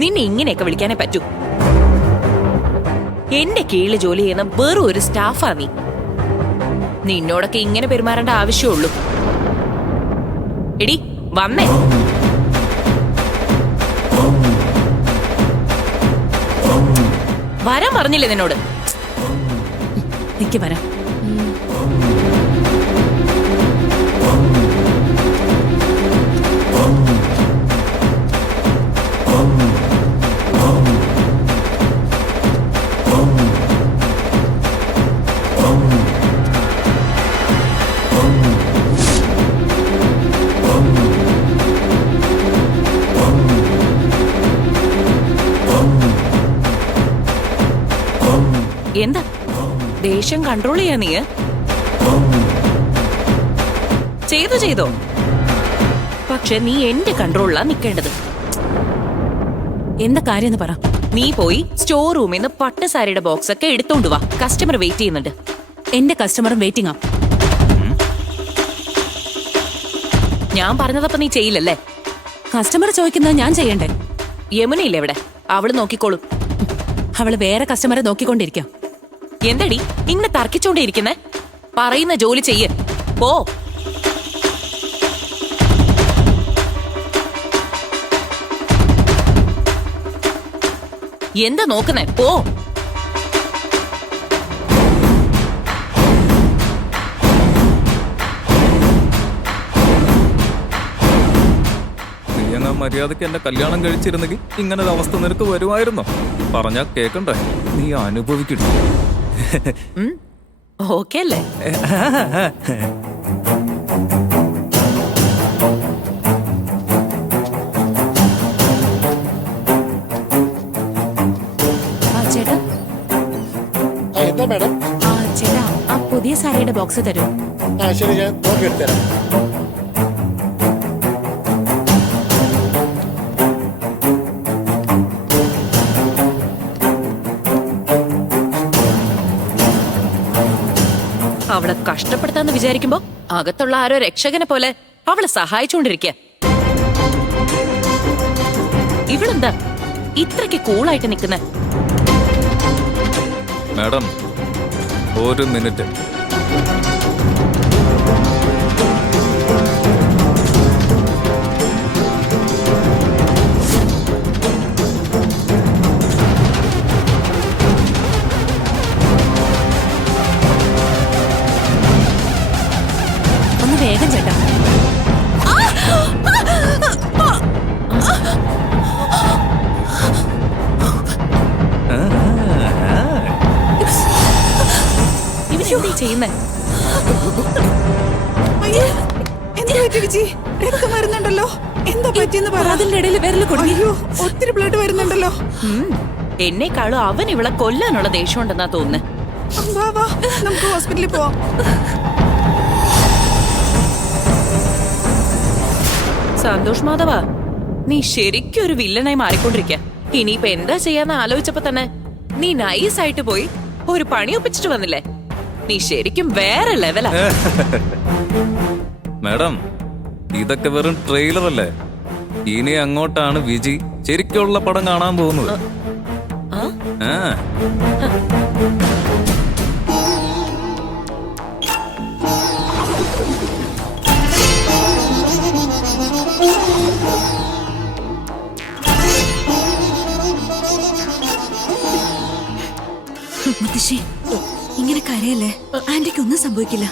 നിന്നെ ഇങ്ങനെയൊക്കെ വിളിക്കാനേ പറ്റൂ. എന്റെ കീഴിൽ ജോലി ചെയ്യുന്ന വെറും ഒരു സ്റ്റാഫാ നീ. നിന്നോടൊക്കെ ഇങ്ങനെ പെരുമാറേണ്ട ആവശ്യമുള്ളൂ. എടി വന്നേ. വരാൻ പറഞ്ഞില്ലേ നിന്നോട്? എനിക്ക് വരാം. എന്താ ദേഷ്യം കൺട്രോൾ ചെയ്യാ നീ? ചെയ്തോ, പക്ഷെ നീ എന്റെ കൺട്രോളിലാ നിൽക്കേണ്ടത്. എന്താ കാര്യം പറ. നീ പോയി സ്റ്റോർ റൂമിൽ നിന്ന് പട്ടുസാരിയുടെ ബോക്സ് ഒക്കെ എടുത്തോണ്ട് വാ. കസ്റ്റമർ വെയിറ്റ് ചെയ്യുന്നുണ്ട്. എന്റെ കസ്റ്റമറും വെയിറ്റിംഗ് ആ. ഞാൻ പറഞ്ഞതപ്പോ നീ ചെയ്യില്ലല്ലേ? കസ്റ്റമർ ചോദിക്കുന്നത് ഞാൻ ചെയ്യണ്ടേ? യമുനയില്ലേ ഇവിടെ? അവള് നോക്കിക്കോളും. അവള് വേറെ കസ്റ്റമറെ നോക്കിക്കൊണ്ടിരിക്കാം. എന്തടി ഇങ്ങനെ തർക്കിച്ചോണ്ടിരിക്കുന്നേ? പറയുന്ന ജോലി ചെയ്യ. പോ. എന്താ നോക്കുന്നേ? പോ. മര്യാദക്ക് എന്നെ കല്യാണം കഴിച്ചിരുന്നെങ്കിൽ ഇങ്ങനൊരു അവസ്ഥ നിനക്ക് വരുമായിരുന്നോ? പറഞ്ഞാ കേക്കണ്ടേ? നീ അനുഭവിക്കട്ടെ. ഓക്കെ അല്ലേ? ചേട്ടാ, എന്താ മാഡം? ചേട്ടാ ആ പുതിയ സാരിയുടെ ബോക്സ് തരൂ. ശരി, ഞാൻ നോക്കിയെടുത്തരാം. അവളെ കഷ്ടപ്പെടുത്താന്ന് വിചാരിക്കുമ്പോ അകത്തുള്ള ആരോ രക്ഷകനെ പോലെ അവളെ സഹായിച്ചുകൊണ്ടിരിക്കുക. ഇവളെന്താ ഇത്രയ്ക്ക് കൂളായിട്ട് നിൽക്കുന്നെ? മാഡം, ഒരു മിനിറ്റ്. ഒന്ന് വേഗം ചേട്ടാ. ഇവനെന്താ ചെയ്യുന്നേ? രക്തം വരുന്നുണ്ടല്ലോ. എന്താ പറ്റിയെന്ന് പറ. അതിന്റെ ഇടയിൽ വിരല് കൊടുങ്ങി. അയ്യോ, ഒത്തിരി ബ്ലഡ് വരുന്നുണ്ടല്ലോ. എന്നെക്കാളും അവൻ ഇവളെ കൊല്ലാനുള്ള ദേഷ്യം ഉണ്ടെന്നാ തോന്നുന്നേ. വാ വാ, നമുക്ക് ഹോസ്പിറ്റലിൽ പോവാം. സന്തോഷ് മാധവ, നീ ശരിക്കും ഒരു വില്ലനായി മാറിക്കൊണ്ടിരിക്ക. ഇനിയിപ്പൊ എന്താ ചെയ്യാന്ന് ആലോചിച്ചപ്പോ തന്നെ നീ നൈസായിട്ട് പോയി ഒരു പണി ഒപ്പിച്ചിട്ട് വന്നില്ലേ? നീ ശരിക്കും വേറെ ലെവലാ. മാഡം, ഇതൊക്കെ വെറും ട്രെയിലർ അല്ലേ. ഇനി അങ്ങോട്ടാണ് വിജി ശരിക്കുള്ള പടം കാണാൻ പോകുന്നത്. ആ മുത്തശ്ശി, ഇങ്ങനെ കരയല്ലേ. ആന്റിക്ക് ഒന്നും സംഭവിക്കില്ല.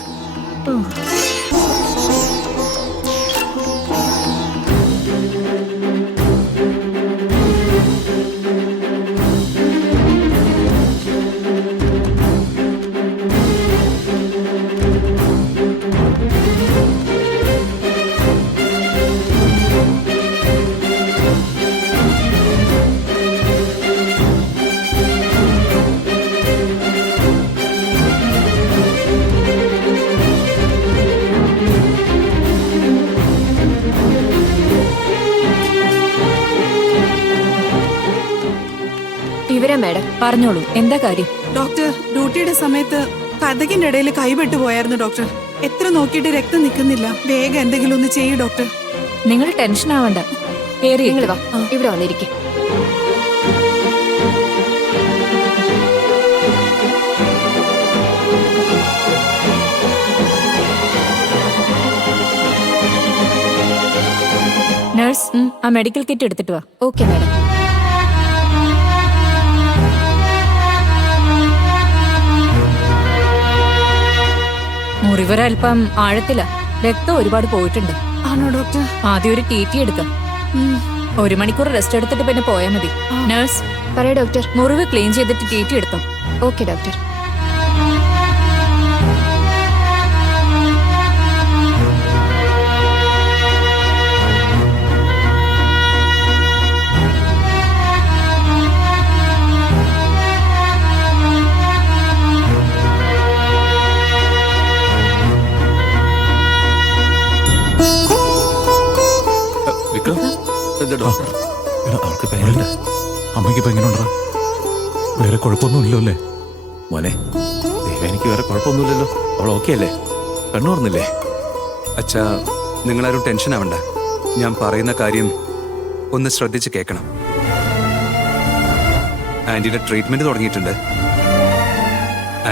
വിവരം മാഡം. പറഞ്ഞോളൂ, എന്താ കാര്യം? ഡോക്ടർ, ഡ്യൂട്ടിയുടെ സമയത്ത് കഥകിന്റെ ഇടയിൽ കൈവിട്ടു പോയായിരുന്നു ഡോക്ടർ. എത്ര നോക്കിയിട്ട് രക്തം നിൽക്കുന്നില്ല. വേഗം എന്തെങ്കിലും ഒന്ന് ചെയ്യൂ ഡോക്ടർ. നിങ്ങൾ ടെൻഷൻ ആവണ്ട. നിങ്ങൾ വാ, ഇവിടെ വന്നിരിക്കും. പ്ലീസ്. ആ മെഡിക്കൽ കിറ്റ് എടുത്തിട്ട് വാ. Okay madam. മുറിവൊരൽപ്പം ആഴത്തില. രക്തം ഒരുപാട് പോയിട്ടുണ്ട്. ആണോ ഡോക്ടർ? ആദ്യം ഒരു TT എടുക്കാം. 1 മണിക്കൂർ റെസ്റ്റ് എടുത്തിട്ട് പിന്നെ പോയാൽ മതി. നഴ്സ്, പറയൂ ഡോക്ടർ. മുറിവ് ക്ലീൻ ചെയ്തിട്ട് TT എടുത്തോ. Okay doctor. വിക്രം അവൾക്ക് പേരുണ്ട്. അമ്മയ്ക്ക് ഇപ്പൊ എങ്ങനെയുണ്ടാ? വേറെ കുഴപ്പമൊന്നുമില്ലല്ലോ അല്ലേ? മോനെ, എനിക്ക് വേറെ കുഴപ്പമൊന്നുമില്ലല്ലോ. അവൾ ഓക്കെ അല്ലേ? കണ്ണുറന്നില്ലേ? അച്ഛാ, നിങ്ങളാരും ടെൻഷൻ ആവണ്ട. ഞാൻ പറയുന്ന കാര്യം ഒന്ന് ശ്രദ്ധിച്ച് കേൾക്കണം. ആന്റിയുടെ ട്രീറ്റ്മെന്റ് തുടങ്ങിയിട്ടുണ്ട്.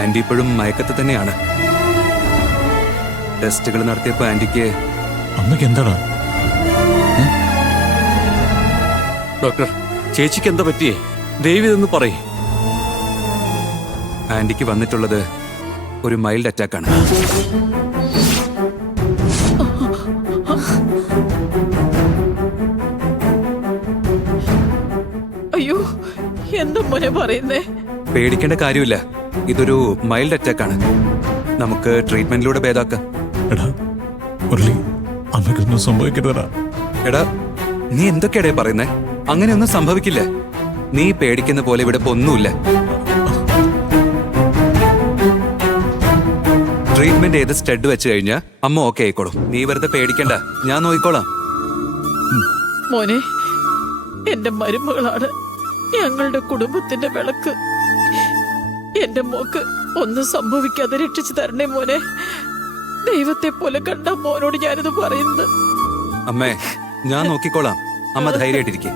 ആന്റി ഇപ്പോഴും മയക്കത്ത് തന്നെയാണ്. ടെസ്റ്റുകൾ നടത്തിയപ്പോൾ ആന്റിക്ക് അമ്മയ്ക്ക് എന്താടാ? ഡോക്ടർ, ചേച്ചിക്ക് എന്താ പറ്റിയേ? ദയവിതൊന്ന് പറയേ. ആന്റിക്ക് വന്നിട്ടുള്ളത് ഒരു മൈൽഡ് അറ്റാക്കാണ്. അയ്യോ, എന്താ മോനെ പറയുന്നേ? പേടിക്കേണ്ട കാര്യമില്ല. ഇതൊരു മൈൽഡ് അറ്റാക്കാണ്. നമുക്ക് ട്രീറ്റ്മെന്റിലൂടെ ഭേദാക്കാം. എടാ മുരളി, അമ്മയ്ക്കൊന്നും സംഭവിക്കരുതടാ. എടാ, നീ എന്തൊക്കെയാടേ പറയുന്നേ? അങ്ങനെയൊന്നും സംഭവിക്കില്ല. നീ പേടിക്കുന്ന പോലെ ഇവിടെ ഇപ്പൊ ഒന്നുമില്ല. ട്രീറ്റ്മെന്റ് ചെയ്ത് സ്റ്റഡ് വെച്ച് കഴിഞ്ഞാൽ അമ്മ ഓക്കെ ആയിക്കോളും. നീ വെറുതെ പേടിക്കണ്ട, ഞാൻ നോക്കിക്കോളാം. മോനെ, എന്റെ മരുമകളാണ് ഞങ്ങളുടെ കുടുംബത്തിന്റെ വിളക്ക്. എന്റെ മോക്ക് ഒന്നും സംഭവിക്കാതെ രക്ഷിച്ചു തരണേ മോനെ. ദൈവത്തെ പോലെ കണ്ട മോനോട് ഞാനിത് പറയുന്നത്. അമ്മേ, ഞാൻ നോക്കിക്കോളാം. അമ്മ ധൈര്യമായിട്ടിരിക്കെ.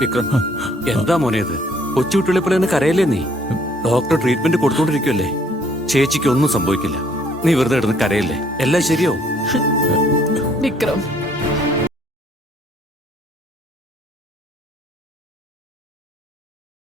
വിക്രം, എന്താ മോനെ ഇത്? കൊച്ചുകുട്ടികളെ പോലെ തന്നെ കരയല്ലേ നീ? ഡോക്ടർ ട്രീറ്റ്മെന്റ് കൊടുത്തോണ്ടിരിക്കുവല്ലേ. ചേച്ചിക്ക് ഒന്നും സംഭവിക്കില്ല. നീ വെറുതെ ഇടുന്ന് കരയല്ലേ, എല്ലാം ശരിയാവും. വിക്രം,